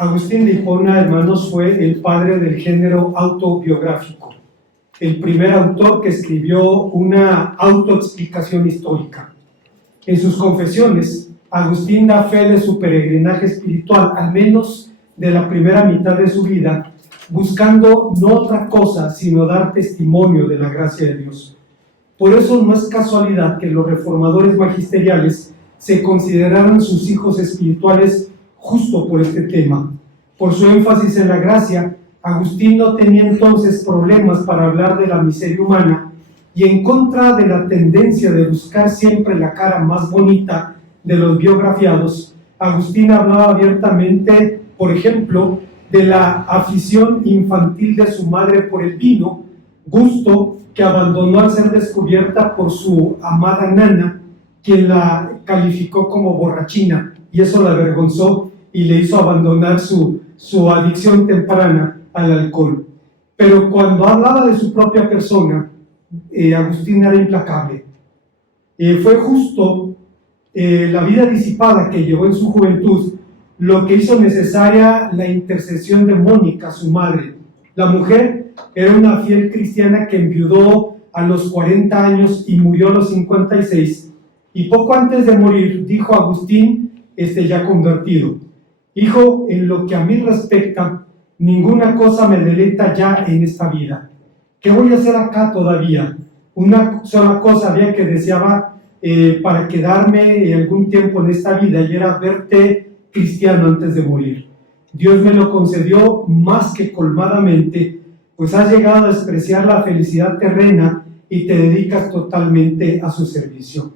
Agustín de Hipona, hermanos, fue el padre del género autobiográfico, el primer autor que escribió una autoexplicación histórica. En sus confesiones, Agustín da fe de su peregrinaje espiritual, al menos de la primera mitad de su vida, buscando no otra cosa sino dar testimonio de la gracia de Dios. Por eso no es casualidad que los reformadores magisteriales se consideraran sus hijos espirituales justo por este tema. Por su énfasis en la gracia, Agustín no tenía entonces problemas para hablar de la miseria humana, y en contra de la tendencia de buscar siempre la cara más bonita de los biografiados, Agustín hablaba abiertamente, por ejemplo, de la afición infantil de su madre por el vino, gusto que abandonó al ser descubierta por su amada nana, quien la calificó como borrachina, y eso la avergonzó y le hizo abandonar su adicción temprana al alcohol. Pero cuando hablaba de su propia persona, Agustín era implacable. Fue justo la vida disipada que llevó en su juventud lo que hizo necesaria la intercesión de Mónica, su madre. La mujer era una fiel cristiana que enviudó a los 40 años y murió a los 56, y poco antes de morir dijo Agustín, ya convertido: hijo, en lo que a mí respecta, ninguna cosa me deleita ya en esta vida. ¿Qué voy a hacer acá todavía? Una sola cosa había que deseaba para quedarme algún tiempo en esta vida, y era verte cristiano antes de morir. Dios me lo concedió más que colmadamente, pues has llegado a despreciar la felicidad terrena y te dedicas totalmente a su servicio.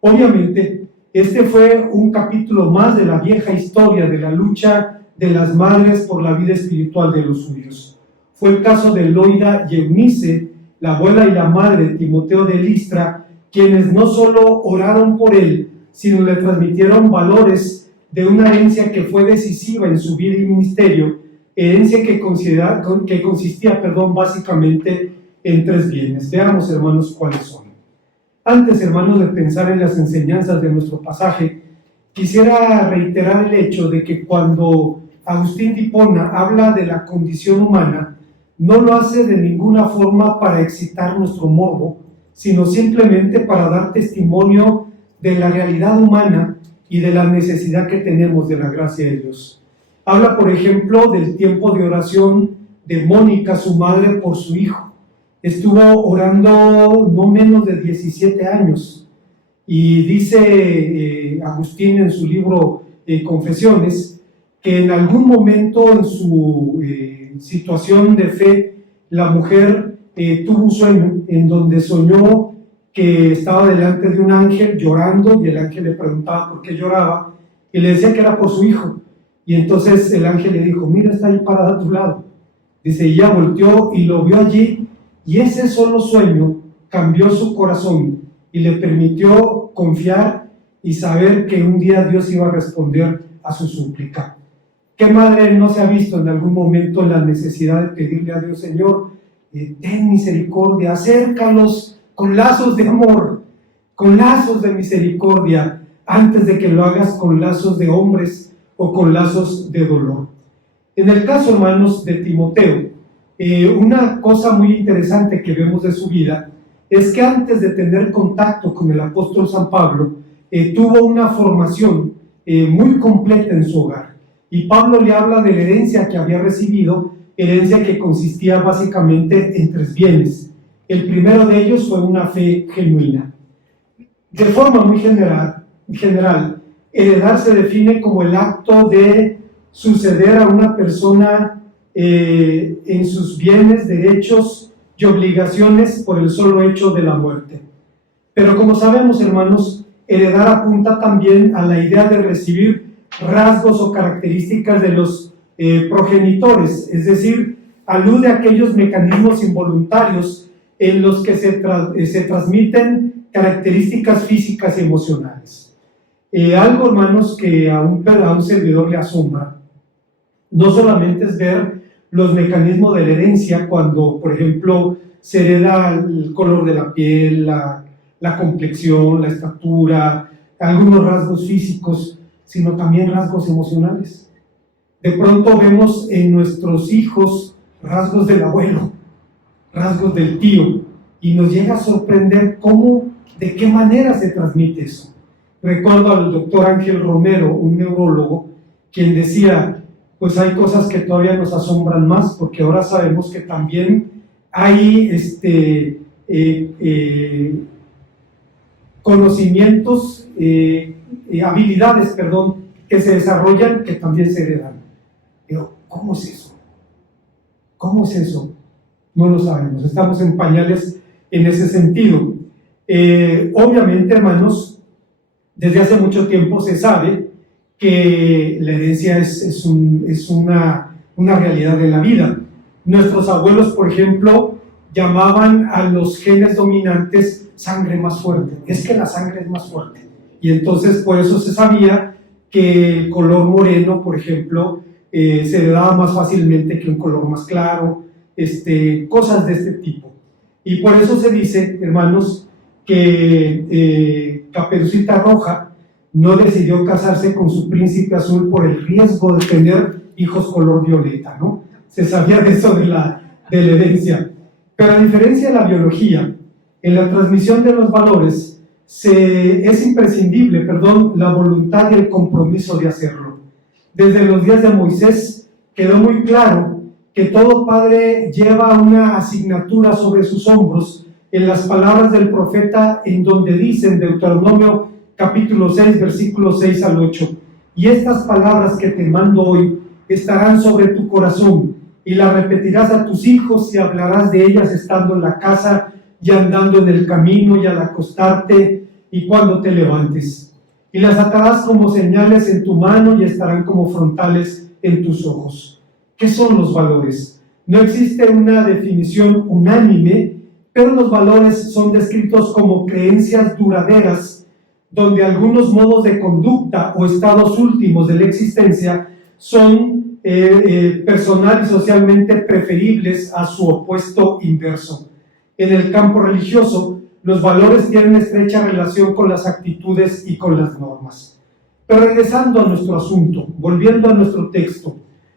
Obviamente, este fue un capítulo más de la vieja historia de la lucha de las madres por la vida espiritual de los suyos. Fue el caso de Loida y Eunice, la abuela y la madre de Timoteo de Listra, quienes no solo oraron por él, sino le transmitieron valores de una herencia que fue decisiva en su vida y ministerio, herencia que consistía básicamente en 3 bienes. Veamos, hermanos, cuáles son. Antes, hermanos, de pensar en las enseñanzas de nuestro pasaje, quisiera reiterar el hecho de que cuando Agustín de Hipona habla de la condición humana, no lo hace de ninguna forma para excitar nuestro morbo, sino simplemente para dar testimonio de la realidad humana y de la necesidad que tenemos de la gracia de Dios. Habla, por ejemplo, del tiempo de oración de Mónica, su madre, por su hijo. Estuvo orando no menos de 17 años, y dice Agustín en su libro Confesiones, que en algún momento en su situación de fe, la mujer tuvo un sueño en donde soñó que estaba delante de un ángel llorando, y el ángel le preguntaba por qué lloraba, y le decía que era por su hijo. Y entonces el ángel le dijo: mira, está ahí parada a tu lado. Dice, y ella volteó y lo vio allí, y ese solo sueño cambió su corazón y le permitió confiar y saber que un día Dios iba a responder a su súplica. ¿Qué madre no se ha visto en algún momento en la necesidad de pedirle a Dios: Señor, ten misericordia, acércalos con lazos de amor, con lazos de misericordia, antes de que lo hagas con lazos de hombres o con lazos de dolor? En el caso, hermanos, de Timoteo, una cosa muy interesante que vemos de su vida es que antes de tener contacto con el apóstol San Pablo, tuvo una formación muy completa en su hogar. Y Pablo le habla de la herencia que había recibido, herencia que consistía básicamente en 3 bienes. El primero de ellos fue una fe genuina. De forma muy general, heredar se define como el acto de suceder a una persona en sus bienes, derechos y obligaciones por el solo hecho de la muerte. Pero como sabemos, hermanos, heredar apunta también a la idea de recibir rasgos o características de los progenitores, es decir, alude a aquellos mecanismos involuntarios en los que se transmiten características físicas y emocionales. Algo, hermanos, que a un servidor le asombra, no solamente es ver los mecanismos de la herencia cuando, por ejemplo, se hereda el color de la piel, la complexión, la estatura, algunos rasgos físicos, sino también rasgos emocionales. De pronto vemos en nuestros hijos rasgos del abuelo, rasgos del tío, y nos llega a sorprender de qué manera se transmite eso. Recuerdo al doctor Ángel Romero, un neurólogo, quien decía, pues hay cosas que todavía nos asombran más, porque ahora sabemos que también hay conocimientos, habilidades, que se desarrollan que también se heredan. Pero, ¿cómo es eso? ¿Cómo es eso? No lo sabemos, estamos en pañales en ese sentido. Obviamente, hermanos, desde hace mucho tiempo se sabe que la herencia es una realidad de la vida. Nuestros abuelos, por ejemplo, llamaban a los genes dominantes sangre más fuerte. Es que la sangre es más fuerte. Y entonces por eso se sabía que el color moreno, por ejemplo, se le daba más fácilmente que un color más claro, cosas de este tipo. Y por eso se dice, hermanos, que Caperucita Roja no decidió casarse con su príncipe azul por el riesgo de tener hijos color violeta, ¿no? Se sabía de eso de la herencia. Pero a diferencia de la biología, en la transmisión de los valores es imprescindible, la voluntad y el compromiso de hacerlo. Desde los días de Moisés quedó muy claro que todo padre lleva una asignatura sobre sus hombros, en las palabras del profeta, en donde dice en Deuteronomio capítulo 6, versículos 6 al 8, y estas palabras que te mando hoy estarán sobre tu corazón, y las repetirás a tus hijos y hablarás de ellas estando en la casa y andando en el camino y al acostarte y cuando te levantes. Y las atarás como señales en tu mano y estarán como frontales en tus ojos. ¿Qué son los valores? No existe una definición unánime, pero los valores son descritos como creencias duraderas, donde algunos modos de conducta o estados últimos de la existencia son personal y socialmente preferibles a su opuesto inverso. En el campo religioso, los valores tienen estrecha relación con las actitudes y con las normas. Pero regresando a nuestro asunto, volviendo a nuestro texto,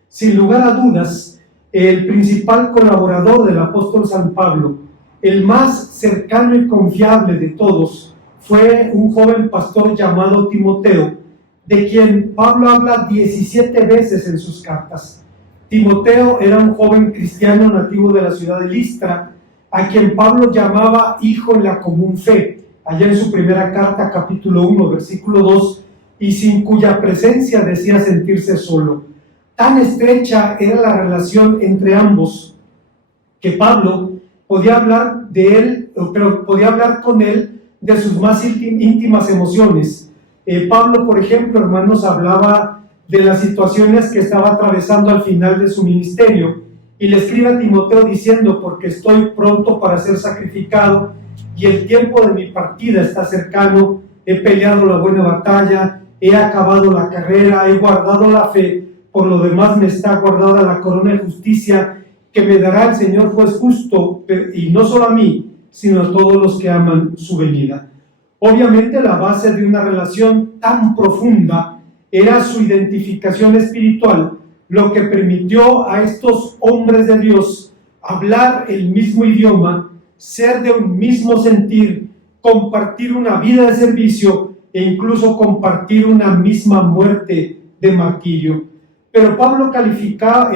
sin lugar a dudas, el principal colaborador del apóstol San Pablo, el más cercano y confiable de todos, fue un joven pastor llamado Timoteo, de quien Pablo habla 17 veces en sus cartas. Timoteo era un joven cristiano nativo de la ciudad de Listra, a quien Pablo llamaba hijo en la común fe, allá en su primera carta, capítulo 1, versículo 2, y sin cuya presencia decía sentirse solo. Tan estrecha era la relación entre ambos, que Pablo podía hablar de él, pero podía hablar con él de sus más íntimas emociones. Pablo, por ejemplo, hermanos, hablaba de las situaciones que estaba atravesando al final de su ministerio, y le escribe a Timoteo diciendo: porque estoy pronto para ser sacrificado y el tiempo de mi partida está cercano, he peleado la buena batalla, he acabado la carrera, he guardado la fe, por lo demás me está guardada la corona de justicia que me dará el Señor juez justo, y no solo a mí, sino a todos los que aman su venida. Obviamente la base de una relación tan profunda era su identificación espiritual, lo que permitió a estos hombres de Dios hablar el mismo idioma, ser de un mismo sentir, compartir una vida de servicio e incluso compartir una misma muerte de martirio. Pero Pablo calificaba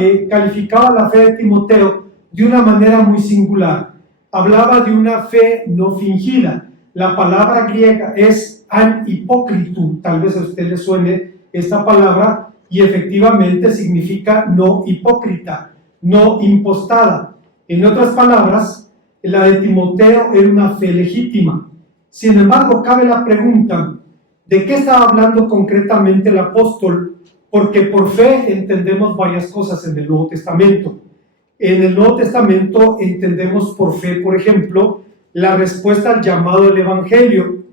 la fe de Timoteo de una manera muy singular. Hablaba de una fe no fingida. La palabra griega es anhipócritu, tal vez a usted le suene esta palabra, y efectivamente significa no hipócrita, no impostada. En otras palabras, la de Timoteo era una fe legítima. Sin embargo, cabe la pregunta, ¿de qué estaba hablando concretamente el apóstol? Porque por fe entendemos varias cosas en el Nuevo Testamento. En el Nuevo Testamento entendemos por fe, por ejemplo, la respuesta al llamado del Evangelio.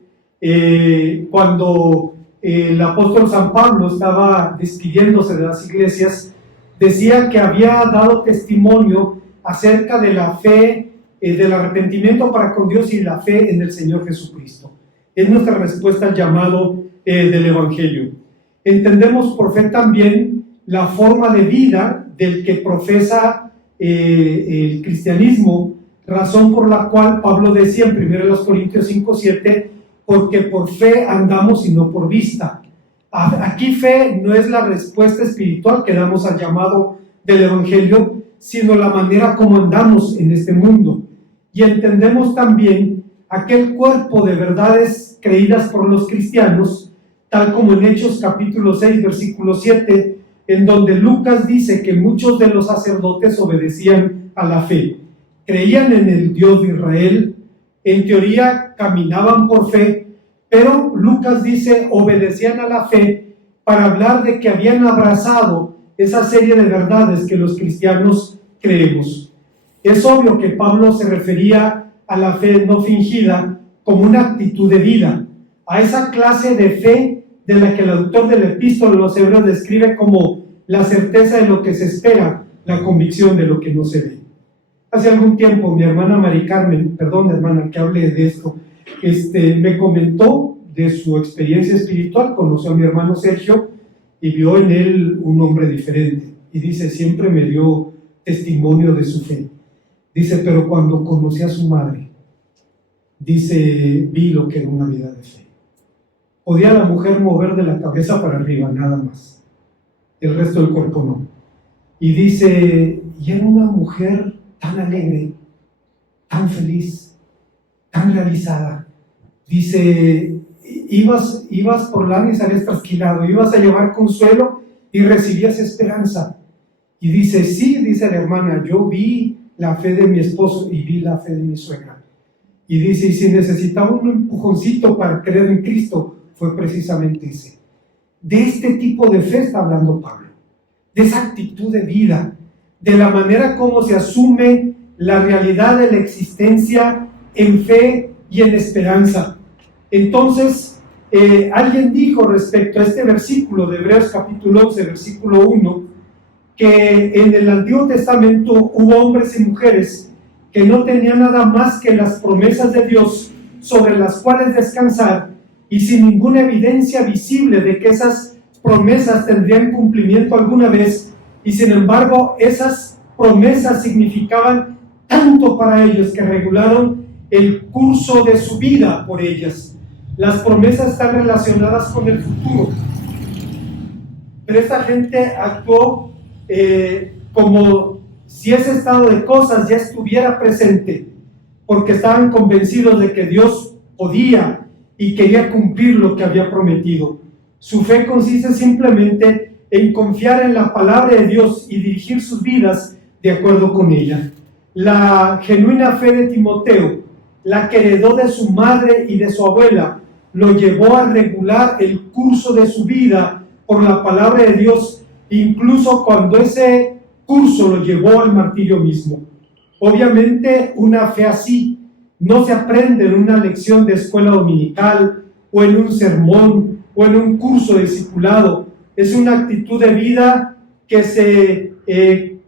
Cuando el apóstol San Pablo estaba despidiéndose de las iglesias, decía que había dado testimonio acerca de la fe, del arrepentimiento para con Dios y la fe en el Señor Jesucristo. Es nuestra respuesta al llamado del Evangelio. Entendemos por fe también la forma de vida del que profesa el cristianismo, razón por la cual Pablo decía en 1 Corintios 5:7, porque por fe andamos y no por vista. Aquí fe no es la respuesta espiritual que damos al llamado del Evangelio, sino la manera como andamos en este mundo. Y entendemos también aquel cuerpo de verdades creídas por los cristianos, tal como en Hechos capítulo 6, versículo 7, en donde Lucas dice que muchos de los sacerdotes obedecían a la fe. Creían en el Dios de Israel, en teoría caminaban por fe, pero Lucas dice obedecían a la fe para hablar de que habían abrazado esa serie de verdades que los cristianos creemos. Es obvio que Pablo se refería a la fe no fingida como una actitud de vida, a esa clase de fe de la que el autor del epístola a los Hebreos describe como la certeza de lo que se espera, la convicción de lo que no se ve. Hace algún tiempo mi hermana Mari Carmen, perdón hermana que hable de esto, me comentó de su experiencia espiritual, conoció a mi hermano Sergio y vio en él un hombre diferente. Y dice, siempre me dio testimonio de su fe. Dice, pero cuando conocí a su madre, dice, vi lo que era una vida de fe. Podía la mujer mover de la cabeza para arriba, nada más. El resto del cuerpo no. Y dice, y era una mujer tan alegre, tan feliz, tan realizada. Dice, ibas por la y salías trasquilado, ibas a llevar consuelo y recibías esperanza. Y dice, sí, dice la hermana, yo vi la fe de mi esposo y vi la fe de mi suegra. Y dice, y si necesitaba un empujoncito para creer en Cristo, fue precisamente ese. De este tipo de fe está hablando Pablo, de esa actitud de vida, de la manera como se asume la realidad de la existencia en fe y en esperanza. Entonces, alguien dijo respecto a este versículo de Hebreos capítulo 11, versículo 1, que en el Antiguo Testamento hubo hombres y mujeres que no tenían nada más que las promesas de Dios sobre las cuales descansar y sin ninguna evidencia visible de que esas promesas tendrían cumplimiento alguna vez, y sin embargo esas promesas significaban tanto para ellos que regularon el curso de su vida por ellas. Las promesas están relacionadas con el futuro, pero esta gente actuó como si ese estado de cosas ya estuviera presente, porque estaban convencidos de que Dios podía y quería cumplir lo que había prometido. Su fe consiste simplemente en confiar en la palabra de Dios y dirigir sus vidas de acuerdo con ella. La genuina fe de Timoteo, la que heredó de su madre y de su abuela, lo llevó a regular el curso de su vida por la palabra de Dios, incluso cuando ese curso lo llevó al martirio mismo. Obviamente, una fe así no se aprende en una lección de escuela dominical o en un sermón o en un curso de discipulado. Es una actitud de vida que se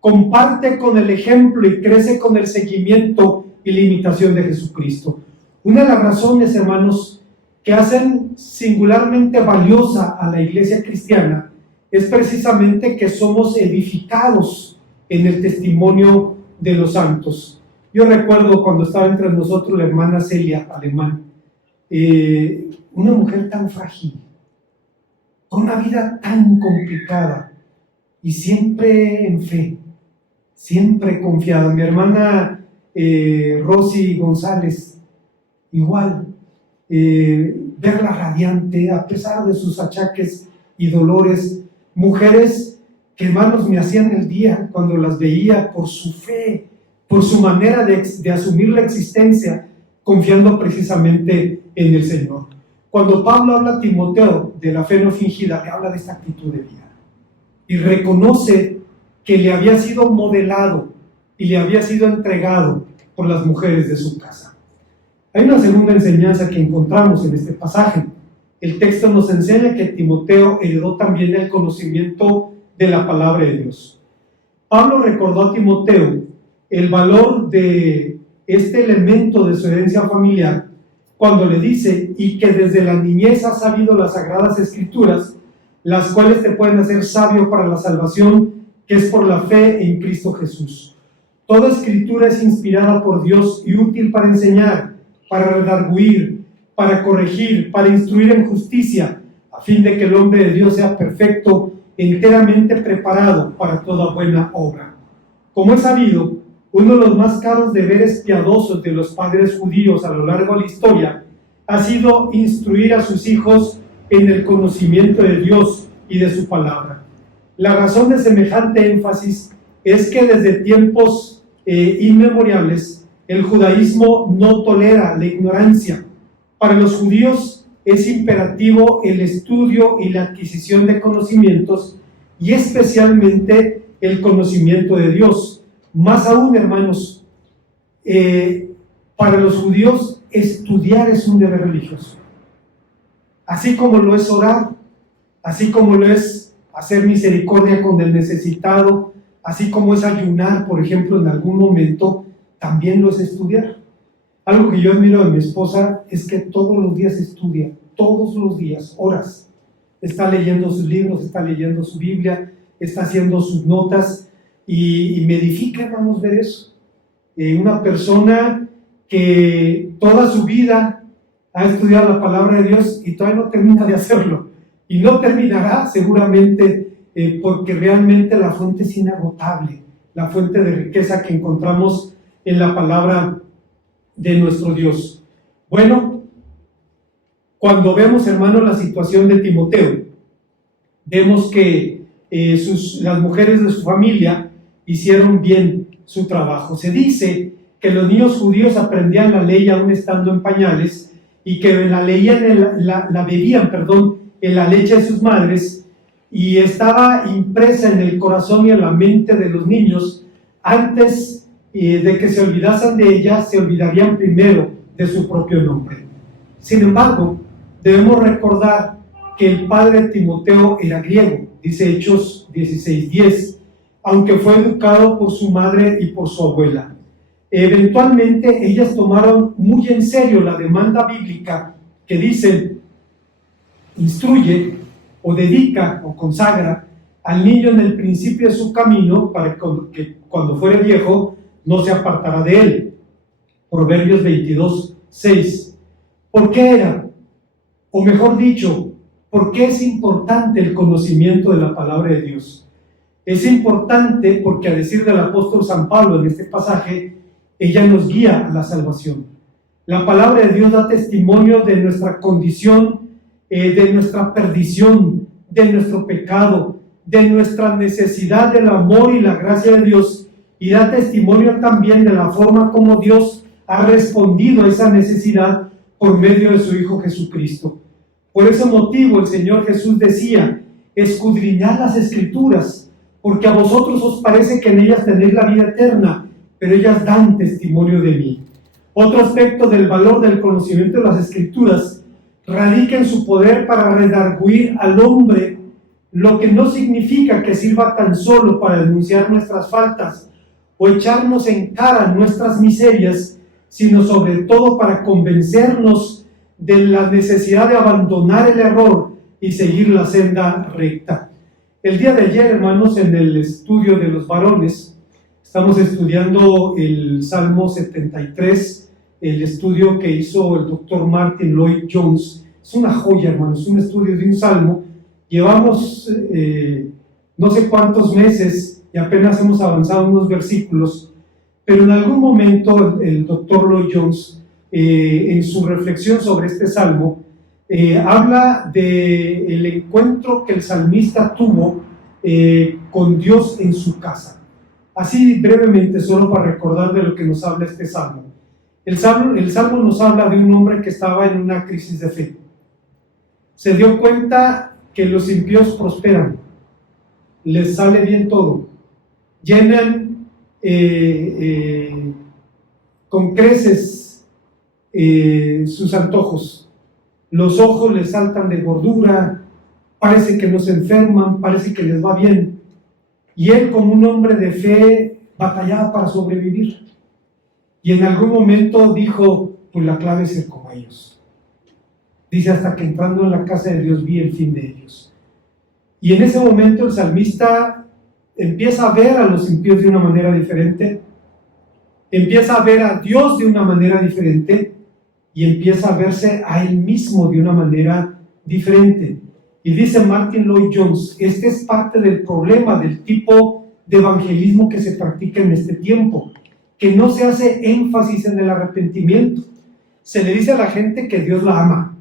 comparte con el ejemplo y crece con el seguimiento y la imitación de Jesucristo. Una de las razones, hermanos, que hacen singularmente valiosa a la iglesia cristiana es precisamente que somos edificados en el testimonio de los santos. Yo recuerdo cuando estaba entre nosotros la hermana Celia Alemán, una mujer tan frágil, con una vida tan complicada y siempre en fe, siempre confiada. Mi hermana Rosy González, igual, verla radiante a pesar de sus achaques y dolores. Mujeres que, hermanos, me hacían el día cuando las veía por su fe, por su manera de asumir la existencia, confiando precisamente en el Señor. Cuando Pablo habla a Timoteo de la fe no fingida, le habla de esta actitud de vida y reconoce que le había sido modelado y le había sido entregado por las mujeres de su casa. Hay una segunda enseñanza que encontramos en este pasaje. El texto nos enseña que Timoteo heredó también el conocimiento de la palabra de Dios. Pablo recordó a Timoteo el valor de este elemento de su herencia familiar cuando le dice, y que desde la niñez ha sabido las sagradas escrituras, las cuales te pueden hacer sabio para la salvación, que es por la fe en Cristo Jesús. Toda escritura es inspirada por Dios y útil para enseñar, para redarguir, para corregir, para instruir en justicia, a fin de que el hombre de Dios sea perfecto, enteramente preparado para toda buena obra. Como es sabido, uno de los más caros deberes piadosos de los padres judíos a lo largo de la historia ha sido instruir a sus hijos en el conocimiento de Dios y de su palabra. La razón de semejante énfasis es que desde tiempos inmemoriales el judaísmo no tolera la ignorancia. Para los judíos es imperativo el estudio y la adquisición de conocimientos, y especialmente el conocimiento de Dios. Más aún, hermanos, para los judíos estudiar es un deber religioso. Así como lo es orar, así como lo es hacer misericordia con el necesitado, así como es ayunar, por ejemplo, en algún momento, también lo es estudiar. Algo que yo admiro de mi esposa es que todos los días estudia, todos los días, horas. Está leyendo sus libros, está leyendo su Biblia, está haciendo sus notas, y me edifica, hermanos, ver eso. Una persona que toda su vida ha estudiado la palabra de Dios y todavía no termina de hacerlo, y no terminará seguramente, porque realmente la fuente es inagotable, la fuente de riqueza que encontramos en la palabra de nuestro Dios. Bueno, cuando vemos, hermanos, la situación de Timoteo, vemos que las mujeres de su familia hicieron bien su trabajo. Se dice que los niños judíos aprendían la ley aún estando en pañales, y que la bebían en la leche de sus madres, y estaba impresa en el corazón y en la mente de los niños. Antes de que se olvidasen de ella, se olvidarían primero de su propio nombre. Sin embargo, debemos recordar que el padre de Timoteo era griego, dice Hechos 16:10, aunque fue educado por su madre y por su abuela. Eventualmente ellas tomaron muy en serio la demanda bíblica que dice: instruye o dedica o consagra al niño en el principio de su camino, para que cuando fuere viejo no se apartará de él. Proverbios 22:6. ¿Por qué era? O mejor dicho, ¿por qué es importante el conocimiento de la palabra de Dios? Es importante porque, a decir del apóstol San Pablo en este pasaje, ella nos guía a la salvación. La palabra de Dios da testimonio de nuestra condición, de nuestra perdición, de nuestro pecado, de nuestra necesidad del amor y la gracia de Dios, y da testimonio también de la forma como Dios ha respondido a esa necesidad por medio de su Hijo Jesucristo. Por ese motivo el Señor Jesús decía: escudriñad las Escrituras, porque a vosotros os parece que en ellas tenéis la vida eterna, pero ellas dan testimonio de mí. Otro aspecto del valor del conocimiento de las Escrituras radica en su poder para redarguir al hombre, lo que no significa que sirva tan solo para denunciar nuestras faltas o echarnos en cara nuestras miserias, sino sobre todo para convencernos de la necesidad de abandonar el error y seguir la senda recta. El día de ayer, hermanos, en el estudio de los varones, estamos estudiando el Salmo 73, el estudio que hizo el doctor Martin Lloyd Jones. Es una joya, hermanos, es un estudio de un salmo. Llevamos no sé cuántos meses y apenas hemos avanzado unos versículos, pero en algún momento el doctor Lloyd Jones, en su reflexión sobre este salmo, habla del encuentro que el salmista tuvo con Dios en su casa. Así brevemente, solo para recordar de lo que nos habla este salmo. El salmo nos habla de un hombre que estaba en una crisis de fe. Se dio cuenta que los impíos prosperan, les sale bien todo, llenan con creces sus antojos, los ojos les saltan de gordura, parece que no se enferman, parece que les va bien, y él, como un hombre de fe, batallaba para sobrevivir, y en algún momento dijo: pues la clave es ser como ellos. Dice: hasta que entrando en la casa de Dios vi el fin de ellos. Y en ese momento el salmista empieza a ver a los impíos de una manera diferente, empieza a ver a Dios de una manera diferente y empieza a verse a él mismo de una manera diferente. Y dice Martin Lloyd-Jones, este es parte del problema del tipo de evangelismo que se practica en este tiempo, que no se hace énfasis en el arrepentimiento. Se le dice a la gente que Dios la ama,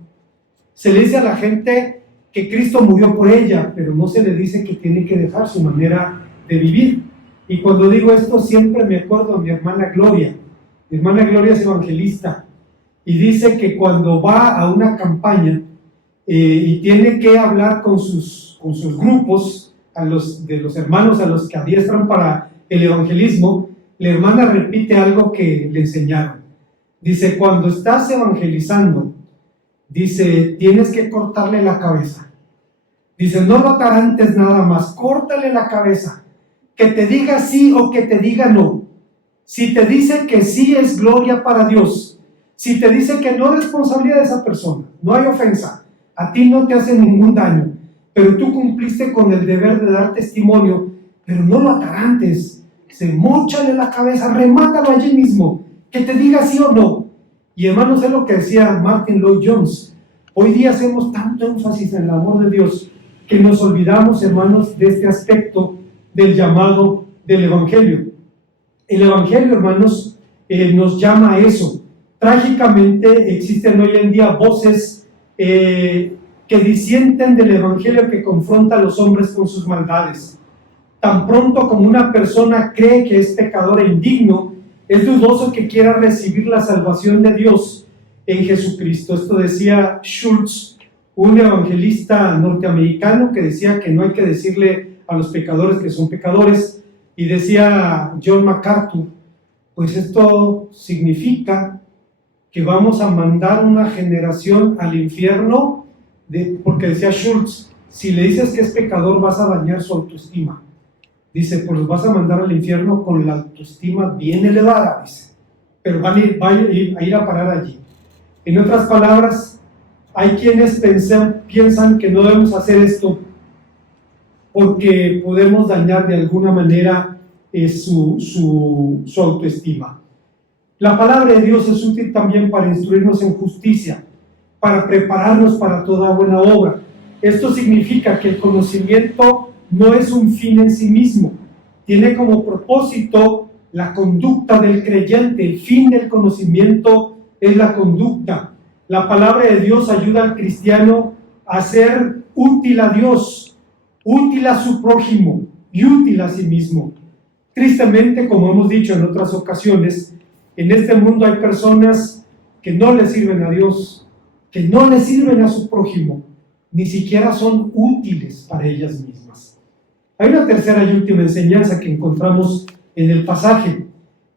se le dice a la gente que Cristo murió por ella, pero no se le dice que tiene que dejar su manera de vivir. Y cuando digo esto siempre me acuerdo de mi hermana Gloria. Mi hermana Gloria es evangelista y dice que cuando va a una campaña y tiene que hablar con sus grupos, de los hermanos a los que adiestran para el evangelismo, la hermana repite algo que le enseñaron. Dice, cuando estás evangelizando, dice, tienes que cortarle la cabeza. Dice, no lo atarantes nada más, córtale la cabeza. Que te diga sí o que te diga no. Si te dice que sí es gloria para Dios. Si te dice que no es responsabilidad de esa persona, no hay ofensa, a ti no te hace ningún daño, pero tú cumpliste con el deber de dar testimonio, pero no lo atarantes. Se móchale la cabeza, remátalo allí mismo, que te diga sí o no. Y hermanos, es lo que decía Martin Lloyd-Jones. Hoy día hacemos tanto énfasis en el amor de Dios que nos olvidamos, hermanos, de este aspecto del llamado del Evangelio. El Evangelio, hermanos, nos llama a eso. Trágicamente existen hoy en día voces que disienten del Evangelio que confronta a los hombres con sus maldades. Tan pronto como una persona cree que es pecador e indigno, es dudoso que quiera recibir la salvación de Dios en Jesucristo. Esto decía Schultz, un evangelista norteamericano que decía que no hay que decirle a los pecadores que son pecadores, y decía John MacArthur, pues esto significa que vamos a mandar una generación al infierno, porque decía Schultz, si le dices que es pecador vas a dañar su autoestima. Dice, pues los vas a mandar al infierno con la autoestima bien elevada, dice, pero van a ir a parar allí. En otras palabras, hay quienes piensan que no debemos hacer esto porque podemos dañar de alguna manera su autoestima. La palabra de Dios es útil también para instruirnos en justicia, para prepararnos para toda buena obra. Esto significa que el conocimiento no es un fin en sí mismo, tiene como propósito la conducta del creyente. El fin del conocimiento es la conducta. La palabra de Dios ayuda al cristiano a ser útil a Dios, útil a su prójimo y útil a sí mismo. Tristemente, como hemos dicho en otras ocasiones, en este mundo hay personas que no le sirven a Dios, que no le sirven a su prójimo, ni siquiera son útiles para ellas mismas. Hay una tercera y última enseñanza que encontramos en el pasaje.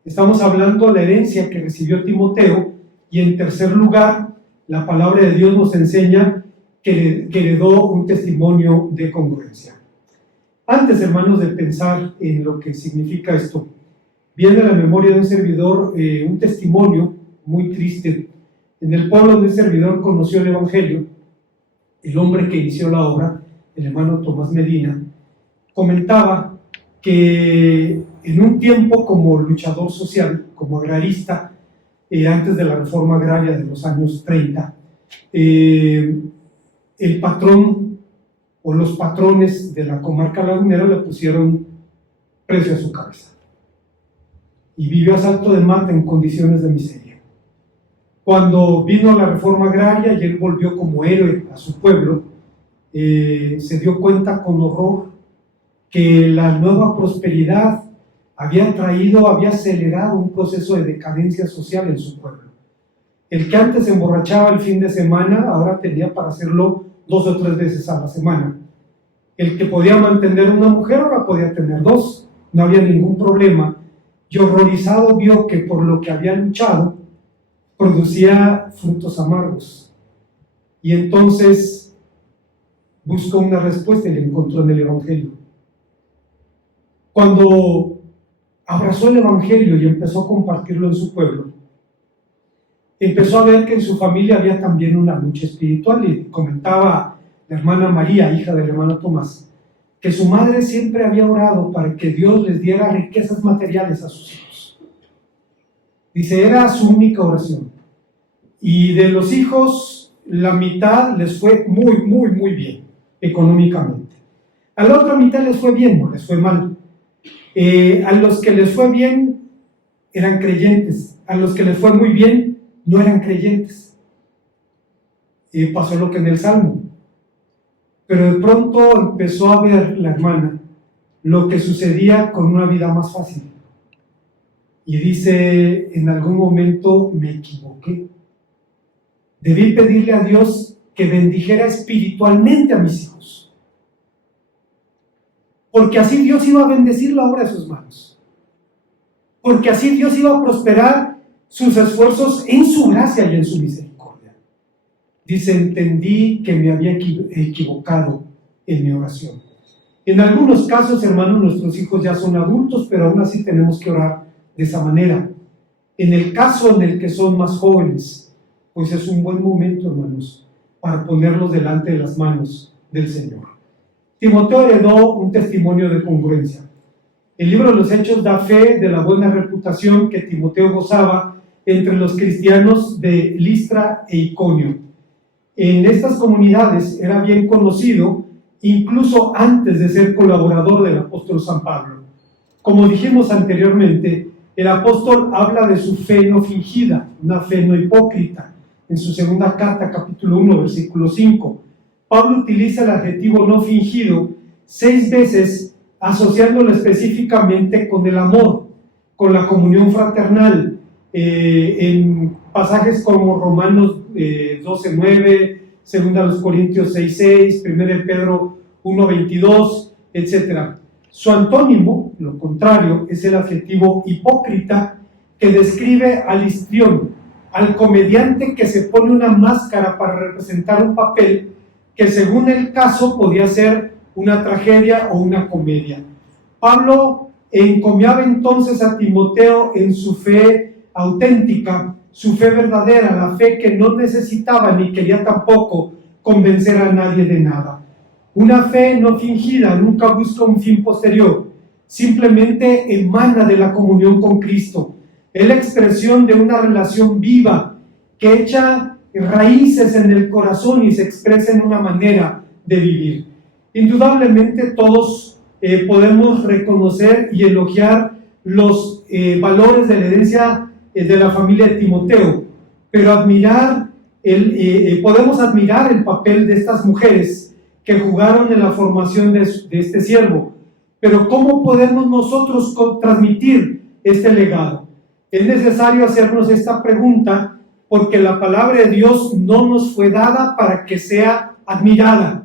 Estamos hablando de la herencia que recibió Timoteo, y en tercer lugar, la palabra de Dios nos enseña que heredó un testimonio de congruencia. Antes, hermanos, de pensar en lo que significa esto, viene a la memoria de un servidor un testimonio muy triste. En el pueblo donde un servidor conoció el Evangelio, el hombre que inició la obra, el hermano Tomás Medina, comentaba que en un tiempo como luchador social, como agrarista, antes de la reforma agraria de los años 30, el patrón o los patrones de la comarca lagunera le pusieron precio a su cabeza y vivió a salto de mata en condiciones de miseria. Cuando vino la reforma agraria y él volvió como héroe a su pueblo, se dio cuenta con horror que la nueva prosperidad había acelerado un proceso de decadencia social en su pueblo. El que antes se emborrachaba el fin de semana, ahora tenía para hacerlo 2 o 3 veces a la semana. El que podía mantener una mujer, ahora podía tener 2, no había ningún problema. Y horrorizado vio que por lo que había luchado, producía frutos amargos. Y entonces buscó una respuesta y la encontró en el Evangelio. Cuando abrazó el Evangelio y empezó a compartirlo en su pueblo, empezó a ver que en su familia había también una lucha espiritual. Y comentaba la hermana María, hija del hermano Tomás, que su madre siempre había orado para que Dios les diera riquezas materiales a sus hijos. Dice, era su única oración. Y de los hijos, la mitad les fue muy bien económicamente. A la otra mitad les fue bien, no les fue mal. A los que les fue bien eran creyentes, a los que les fue muy bien no eran creyentes. Pasó lo que en el Salmo. Pero de pronto empezó a ver la hermana lo que sucedía con una vida más fácil. Y dice, en algún momento me equivoqué. Debí pedirle a Dios que bendijera espiritualmente a mis hijos. Porque así Dios iba a bendecir la obra de sus manos. Porque así Dios iba a prosperar sus esfuerzos en su gracia y en su misericordia. Dice, entendí que me había equivocado en mi oración. En algunos casos, hermanos, nuestros hijos ya son adultos, pero aún así tenemos que orar de esa manera. En el caso en el que son más jóvenes, pues es un buen momento, hermanos, para ponerlos delante de las manos del Señor. Timoteo heredó un testimonio de congruencia. El libro de los Hechos da fe de la buena reputación que Timoteo gozaba entre los cristianos de Listra e Iconio. En estas comunidades era bien conocido incluso antes de ser colaborador del apóstol San Pablo. Como dijimos anteriormente, el apóstol habla de su fe no fingida, una fe no hipócrita, en su segunda carta, capítulo 1, versículo 5. Pablo utiliza el adjetivo no fingido 6 veces, asociándolo específicamente con el amor, con la comunión fraternal, en pasajes como Romanos 12:9, 2 Corintios 6:6, 1 Pedro 1:22, etc. Su antónimo, lo contrario, es el adjetivo hipócrita, que describe al histrión, al comediante que se pone una máscara para representar un papel que según el caso podía ser una tragedia o una comedia. Pablo encomiaba entonces a Timoteo en su fe auténtica, su fe verdadera, la fe que no necesitaba ni quería tampoco convencer a nadie de nada. Una fe no fingida nunca busca un fin posterior, simplemente emana de la comunión con Cristo. Es la expresión de una relación viva que echa raíces en el corazón y se expresa en una manera de vivir. Indudablemente todos podemos reconocer y elogiar los valores de la herencia de la familia de Timoteo, pero podemos admirar el papel de estas mujeres que jugaron en la formación de este siervo. Pero ¿cómo podemos nosotros transmitir este legado? Es necesario hacernos esta pregunta porque la palabra de Dios no nos fue dada para que sea admirada.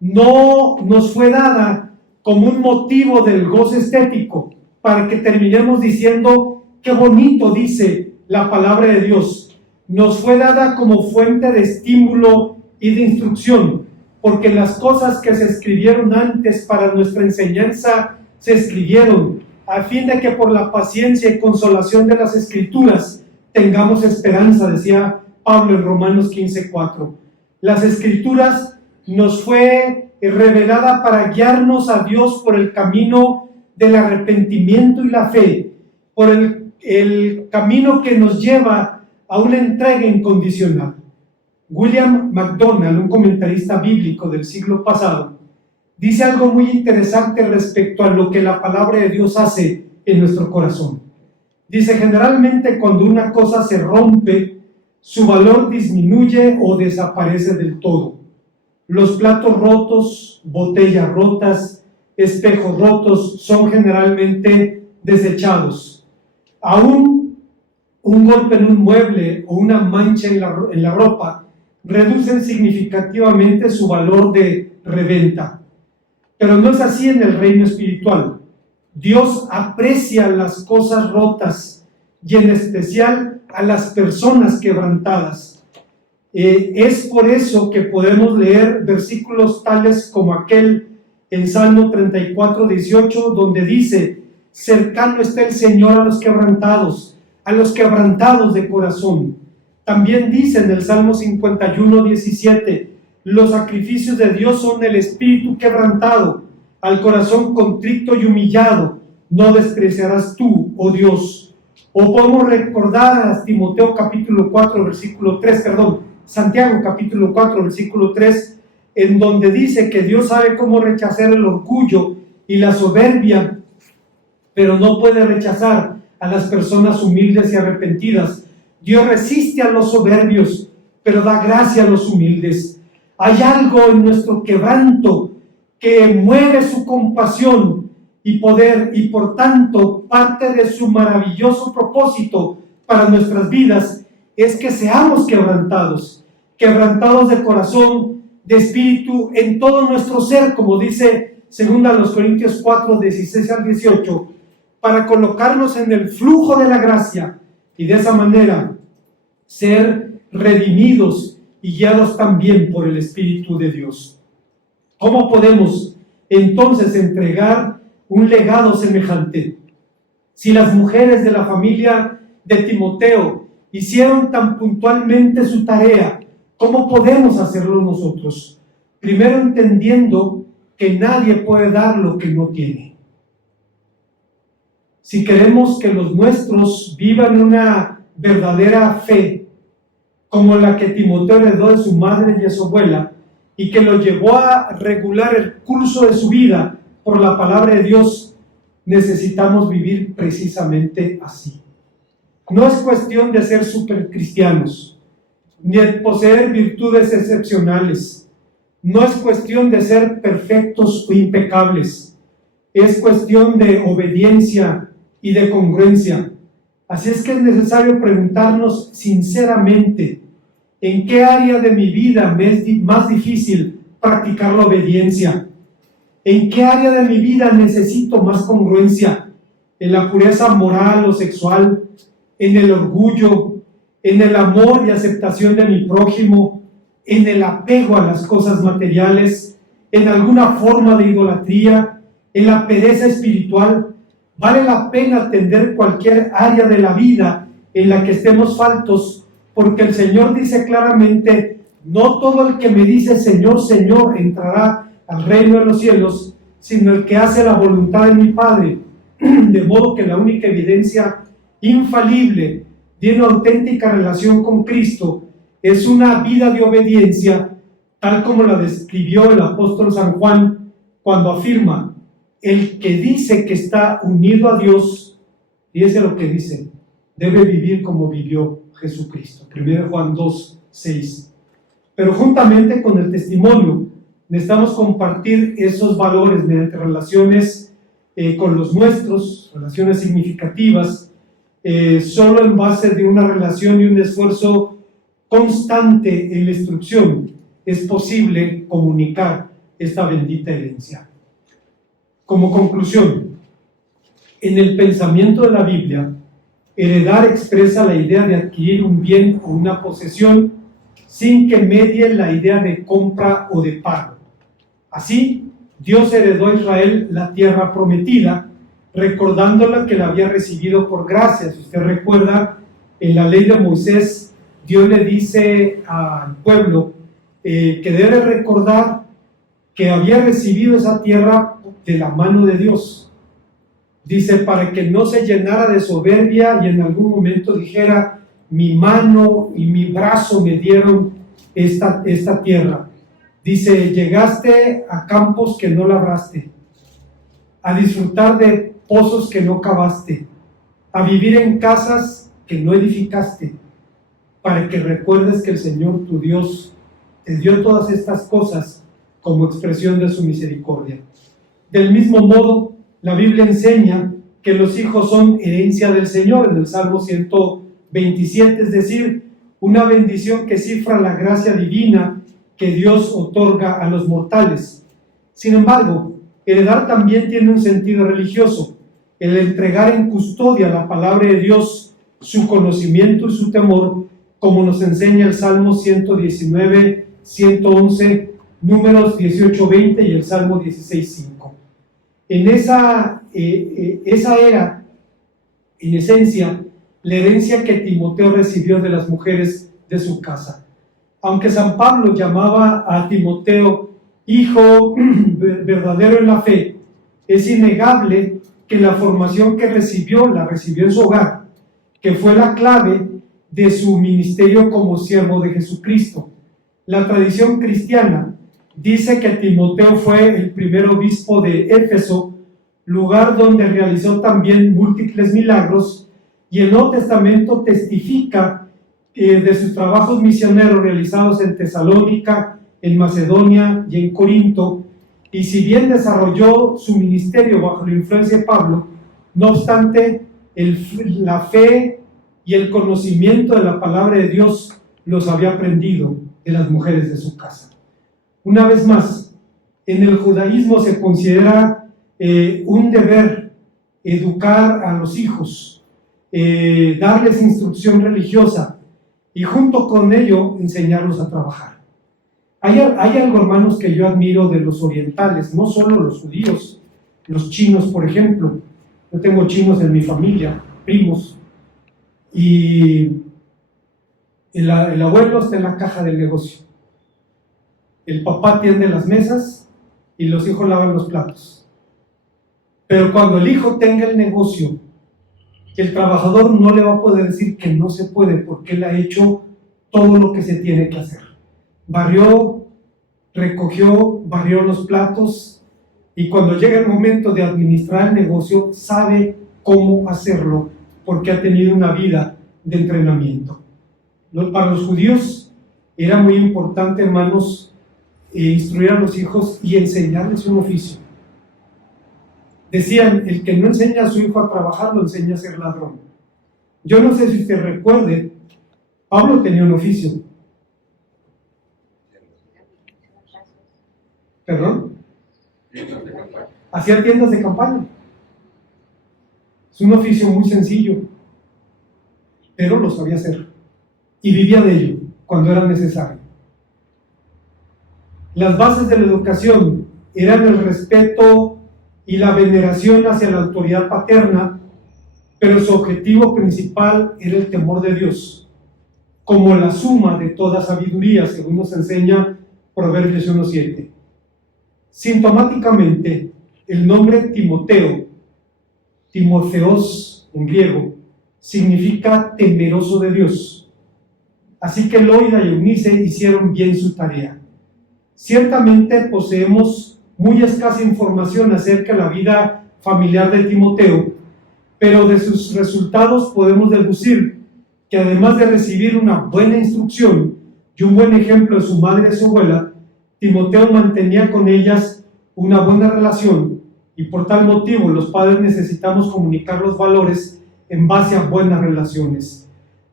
No nos fue dada como un motivo del gozo estético para que terminemos diciendo qué bonito dice la palabra de Dios. Nos fue dada como fuente de estímulo y de instrucción, porque las cosas que se escribieron antes para nuestra enseñanza se escribieron a fin de que por la paciencia y consolación de las Escrituras tengamos esperanza, decía Pablo en Romanos 15:4. Las Escrituras nos fue revelada para guiarnos a Dios por el camino del arrepentimiento y la fe, por el camino que nos lleva a una entrega incondicional. William MacDonald, un comentarista bíblico del siglo pasado, dice algo muy interesante respecto a lo que la palabra de Dios hace en nuestro corazón. Dice, generalmente cuando una cosa se rompe, su valor disminuye o desaparece del todo. Los platos rotos, botellas rotas, espejos rotos son generalmente desechados. Aún un golpe en un mueble o una mancha en la ropa reducen significativamente su valor de reventa. Pero no es así en el reino espiritual. Dios aprecia las cosas rotas y en especial a las personas quebrantadas. Es por eso que podemos leer versículos tales como aquel en Salmo 34:18, donde dice: cercano está el Señor a los quebrantados de corazón. También dice en el Salmo 51:17, los sacrificios de Dios son el espíritu quebrantado, al corazón contrito y humillado no despreciarás tú, oh Dios. O podemos recordar a Timoteo capítulo 4, versículo 3, Santiago capítulo 4, versículo 3, en donde dice que Dios sabe cómo rechazar el orgullo y la soberbia, pero no puede rechazar a las personas humildes y arrepentidas. Dios resiste a los soberbios, pero da gracia a los humildes. Hay algo en nuestro quebranto que mueve su compasión y poder, y por tanto parte de su maravilloso propósito para nuestras vidas es que seamos quebrantados de corazón, de espíritu, en todo nuestro ser, como dice 2 Corintios 4, 16 al 18, para colocarnos en el flujo de la gracia y de esa manera ser redimidos y guiados también por el Espíritu de Dios. ¿Cómo podemos entonces entregar un legado semejante? Si las mujeres de la familia de Timoteo hicieron tan puntualmente su tarea, ¿cómo podemos hacerlo nosotros? Primero entendiendo que nadie puede dar lo que no tiene. Si queremos que los nuestros vivan una verdadera fe, como la que Timoteo heredó de su madre y de su abuela, y que lo llevó a regular el curso de su vida por la palabra de Dios, necesitamos vivir precisamente así. No es cuestión de ser supercristianos, ni de poseer virtudes excepcionales. No es cuestión de ser perfectos o impecables. Es cuestión de obediencia y de congruencia. Así es que es necesario preguntarnos sinceramente, ¿en qué área de mi vida me es más difícil practicar la obediencia? ¿En qué área de mi vida necesito más congruencia? ¿En la pureza moral o sexual? ¿En el orgullo? ¿En el amor y aceptación de mi prójimo? ¿En el apego a las cosas materiales? ¿En alguna forma de idolatría? ¿En la pereza espiritual? Vale la pena atender cualquier área de la vida en la que estemos faltos, porque el Señor dice claramente: no todo el que me dice Señor, Señor entrará al reino de los cielos, sino el que hace la voluntad de mi Padre. De modo que la única evidencia infalible de una auténtica relación con Cristo es una vida de obediencia, tal como la describió el apóstol San Juan cuando afirma: el que dice que está unido a Dios, y ese es lo que dice, debe vivir como vivió Jesucristo. 1 Juan 2, 6. Pero juntamente con el testimonio, necesitamos compartir esos valores mediante relaciones con los nuestros, relaciones significativas, solo en base de una relación y un esfuerzo constante en la instrucción es posible comunicar esta bendita herencia. Como conclusión, en el pensamiento de la Biblia, heredar expresa la idea de adquirir un bien o una posesión sin que medie la idea de compra o de pago. Así, Dios heredó a Israel la tierra prometida, recordándola que la había recibido por gracia. Si usted recuerda, en la ley de Moisés, Dios le dice al pueblo que debe recordar que había recibido esa tierra de la mano de Dios. Dice, para que no se llenara de soberbia y en algún momento dijera: mi mano y mi brazo me dieron esta tierra. Dice, llegaste a campos que no labraste, a disfrutar de pozos que no cavaste, a vivir en casas que no edificaste, para que recuerdes que el Señor tu Dios te dio todas estas cosas como expresión de su misericordia. Del mismo modo, la Biblia enseña que los hijos son herencia del Señor en el Salmo 127, es decir, una bendición que cifra la gracia divina que Dios otorga a los mortales. Sin embargo, heredar también tiene un sentido religioso. El entregar en custodia la palabra de Dios, su conocimiento y su temor, como nos enseña el Salmo 119, 111, números 18, 20 y el Salmo 16, 5. En esa era, en esencia, la herencia que Timoteo recibió de las mujeres de su casa. Aunque San Pablo llamaba a Timoteo hijo verdadero en la fe, es innegable que la formación que recibió, la recibió en su hogar, que fue la clave de su ministerio como siervo de Jesucristo. La tradición cristiana dice que Timoteo fue el primer obispo de Éfeso, lugar donde realizó también múltiples milagros, y el Nuevo Testamento testifica de sus trabajos misioneros realizados en Tesalónica, en Macedonia y en Corinto. Y si bien desarrolló su ministerio bajo la influencia de Pablo, no obstante, la fe y el conocimiento de la palabra de Dios los había aprendido de las mujeres de su casa. Una vez más, en el judaísmo se considera un deber educar a los hijos, darles instrucción religiosa y junto con ello enseñarlos a trabajar. Hay algo, hermanos, que yo admiro de los orientales, no solo los judíos, los chinos, por ejemplo. Yo tengo chinos en mi familia, primos, y el abuelo está en la caja del negocio. El papá atiende las mesas y los hijos lavan los platos. Pero cuando el hijo tenga el negocio, el trabajador no le va a poder decir que no se puede, porque él ha hecho todo lo que se tiene que hacer. Barrió, recogió, barrió los platos, y cuando llega el momento de administrar el negocio, sabe cómo hacerlo, porque ha tenido una vida de entrenamiento. Para los judíos era muy importante, hermanos, instruir a los hijos y enseñarles un oficio. Decían, el que no enseña a su hijo a trabajar, lo enseña a ser ladrón. Yo no sé si usted recuerde, Pablo tenía un oficio. ¿Perdón? Hacía tiendas de campaña. Es un oficio muy sencillo, pero lo sabía hacer. Y vivía de ello cuando era necesario. Las bases de la educación eran el respeto y la veneración hacia la autoridad paterna, pero su objetivo principal era el temor de Dios, como la suma de toda sabiduría, según nos enseña Proverbios 1:7. Sintomáticamente, el nombre Timoteo, Timotheos en griego, significa temeroso de Dios. Así que Loida y Eunice hicieron bien su tarea. Ciertamente poseemos muy escasa información acerca de la vida familiar de Timoteo, pero de sus resultados podemos deducir que además de recibir una buena instrucción y un buen ejemplo de su madre y su abuela, Timoteo mantenía con ellas una buena relación, y por tal motivo los padres necesitamos comunicar los valores en base a buenas relaciones.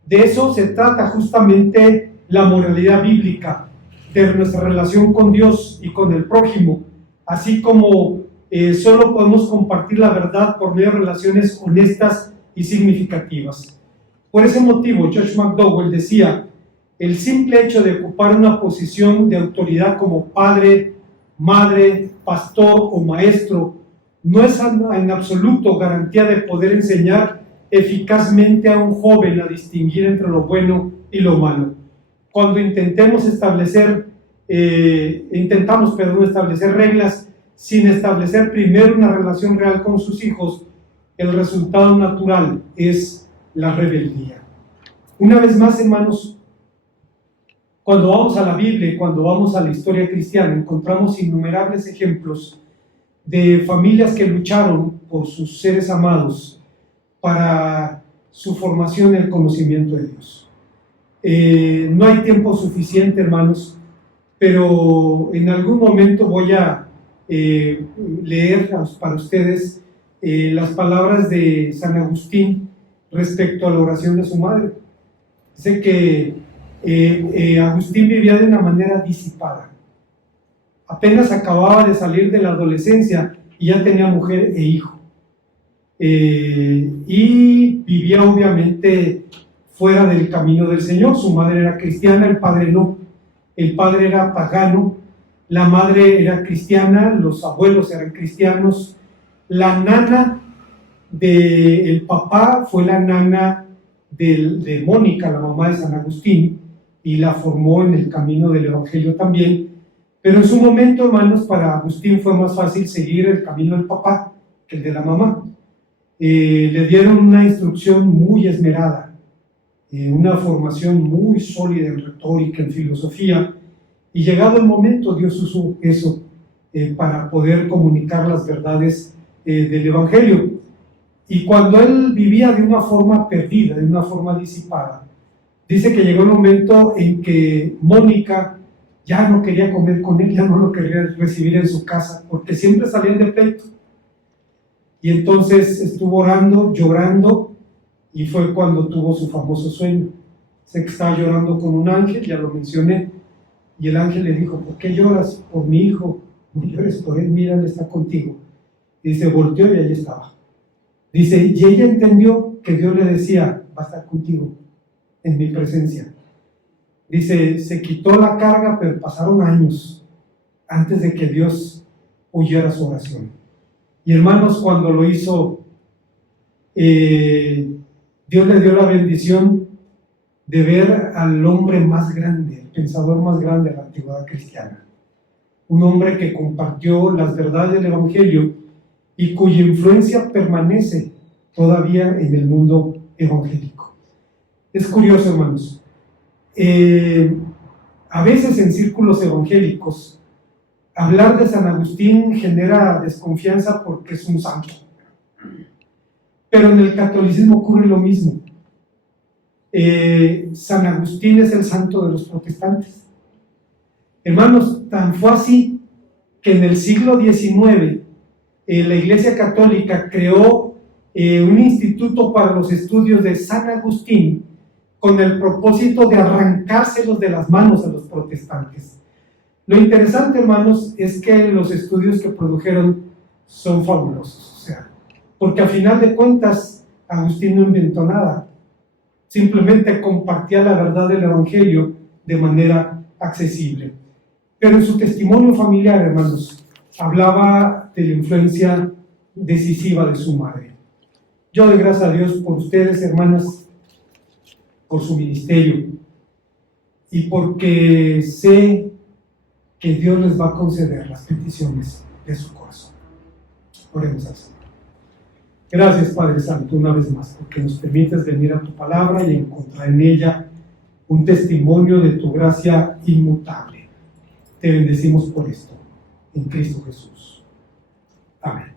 De eso se trata justamente la moralidad bíblica, de nuestra relación con Dios y con el prójimo, así como solo podemos compartir la verdad por medio de relaciones honestas y significativas. Por ese motivo, Josh McDowell decía, el simple hecho de ocupar una posición de autoridad como padre, madre, pastor o maestro no es en absoluto garantía de poder enseñar eficazmente a un joven a distinguir entre lo bueno y lo malo. Cuando intentamos establecer reglas sin establecer primero una relación real con sus hijos, el resultado natural es la rebeldía. Una vez más, hermanos, cuando vamos a la Biblia y cuando vamos a la historia cristiana, encontramos innumerables ejemplos de familias que lucharon por sus seres amados para su formación en el conocimiento de Dios. No hay tiempo suficiente, hermanos, pero en algún momento voy a leer para ustedes las palabras de San Agustín respecto a la oración de su madre. Dice que Agustín vivía de una manera disipada. Apenas acababa de salir de la adolescencia y ya tenía mujer e hijo. Y vivía obviamente fuera del camino del Señor. Su madre era cristiana, el padre no. El padre era pagano, la madre era cristiana, los abuelos eran cristianos. La nana del papá fue la nana de Mónica, la mamá de San Agustín, y la formó en el camino del Evangelio también. Pero en su momento, hermanos, para Agustín fue más fácil seguir el camino del papá que el de la mamá. Le dieron una instrucción muy esmerada, una formación muy sólida en retórica, en filosofía, y llegado el momento Dios usó eso para poder comunicar las verdades del Evangelio. Y cuando él vivía de una forma perdida, de una forma disipada, dice que llegó el momento en que Mónica ya no quería comer con él, ya no lo quería recibir en su casa, porque siempre salían de pleito. Y entonces estuvo orando, llorando, y fue cuando tuvo su famoso sueño. Sé que estaba llorando con un ángel, ya lo mencioné, y el ángel le dijo: ¿por qué lloras por mi hijo? No llores por él, mira, él está contigo. Y dice, volteó y allí estaba. Dice, y ella entendió que Dios le decía: va a estar contigo, en mi presencia. Dice, se quitó la carga, pero pasaron años antes de que Dios oyera su oración. Y hermanos, cuando lo hizo, Dios le dio la bendición de ver al hombre más grande, el pensador más grande de la antigüedad cristiana. Un hombre que compartió las verdades del Evangelio y cuya influencia permanece todavía en el mundo evangélico. Es curioso, hermanos. A veces en círculos evangélicos, hablar de San Agustín genera desconfianza porque es un santo. Pero en el catolicismo ocurre lo mismo. San Agustín es el santo de los protestantes. Hermanos, tan fue así que en el siglo XIX la Iglesia Católica creó un instituto para los estudios de San Agustín con el propósito de arrancárselos de las manos a los protestantes. Lo interesante, hermanos, es que los estudios que produjeron son fabulosos, o sea, porque a final de cuentas Agustín no inventó nada, simplemente compartía la verdad del Evangelio de manera accesible. Pero en su testimonio familiar, hermanos, hablaba de la influencia decisiva de su madre. Yo doy gracias a Dios por ustedes, hermanas, por su ministerio, y porque sé que Dios les va a conceder las peticiones de su corazón. Oremos al Señor. Gracias, Padre Santo, una vez más, porque nos permites venir a tu palabra y encontrar en ella un testimonio de tu gracia inmutable. Te bendecimos por esto, en Cristo Jesús. Amén.